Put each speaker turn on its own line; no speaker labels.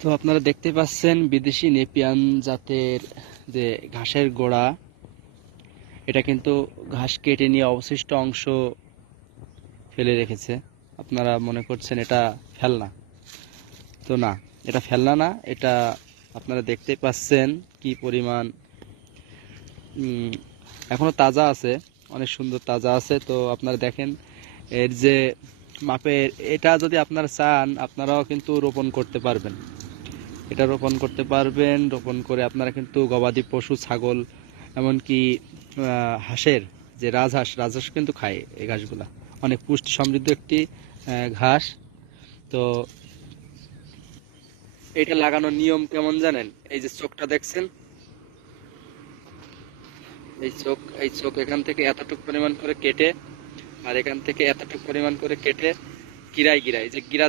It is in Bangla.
তো আপনারা দেখতে পাচ্ছেন বিদেশি নেপিয়ান জাতের যে ঘাসের গোড়া এটা কিন্তু ঘাস কেটে নিয়ে অবশিষ্ট অংশ ফেলে রেখেছে। আপনারা মনে করছেন এটা ফেলনা। তো না এটা ফেলনা না এটা আপনারা দেখতে পাচ্ছেন কি পরিমাণ উম, এখনও তাজা আছে অনেক সুন্দর তাজা আছে। তো আপনারা দেখেন এর যে মাপের এটা যদি আপনারা চান আপনারাও কিন্তু রোপণ করতে পারবেন। এটা রোপণ করতে পারবেন। রোপণ করে আপনারা কিন্তু গবাদি পশু, ছাগল, এমনকি হাঁসের যে রাজহাঁস রাজহাঁস কিন্তু খায় এই ঘাসগুলা। অনেক পুষ্টি সমৃদ্ধ একটি ঘাস। তো এটা লাগানোর নিয়ম কেমন জানেন? এই যে চোখটা দেখছেন? এই চোখ এই চোখ এখান থেকে এতটুকু পরিমাণ করে কেটে, আর এখান থেকে এতটুকু পরিমাণ করে কেটে গিরায় গিরাই যে গিরা